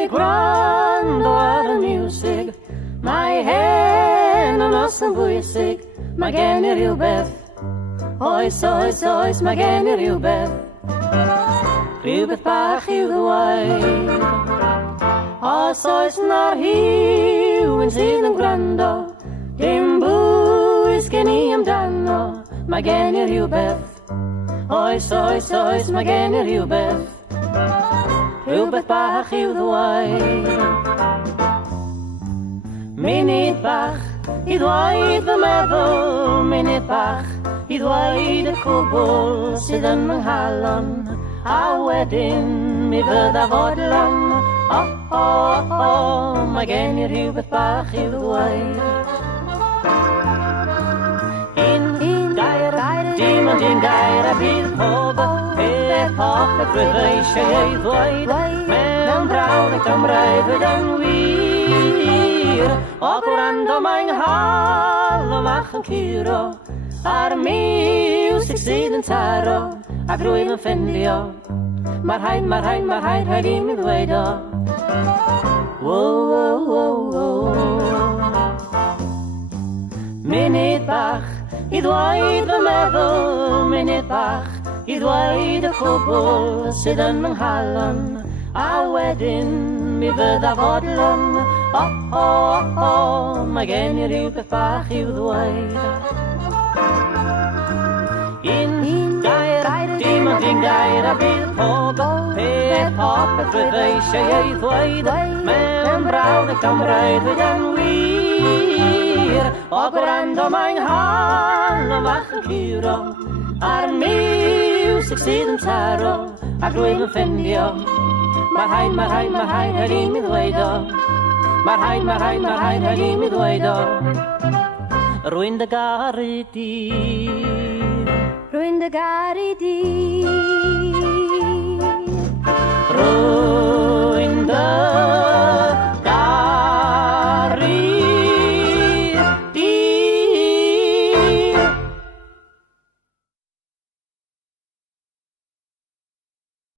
I gwrando ar y music, mae hen yn os yn bwysig, mae gen i rhywbeth. Oes, oes, oes, mae gen i rhywbeth. Rhywbeth bach i'w ddweud. Os oes na rhywun sydd yn gwrando, dim bwys gen i amdano, mae gen i rhywbeth. Oes, oes, oes, mae gen i rhywbeth. Rhywbeth bach i'w ddweud. Munud bach i ddweud fy meddwl, munud bach i ddweud y cwbl sydd yn fy nghalon, a wedyn mi fydda fodlon. O, o, o, mae gen i rhywbeth bach i'w ddweud. Un gair, dim ond un gair a bydd pob peth popeth rwyf eisiau ei ddweud. Mewn brawddeg Gymraeg yn wir, o gwrando mae'n nghalon fach yn curo, a'r music sydd yn taro, ac rwyf yn ffindio. Mae'r rhaid i mi ddweud o. Wow, wow, wow, wow. Munud bach i ddweud fy meddwl, munud bach i ddweud y cwbl sydd yn fy nghalon, a wedyn mi fydda fodlon. O, o, o, mae gen i rhywbeth bach i'w ddweud. Un gair, dim ond un gair a bydd pob peth popeth rwyf eisiau ei ddweud. Mewn brawddeg Gymraeg yn wir, o gwrando mae'n nghalon fach yn curo, a'r music sydd yn taro, ac rwyf yn ffindio. Mae'r rhaid i mi ddweud o. Mae'r rhaid i mi ddweud o. Rwy'n dy garu di, rwy'n dy garu di.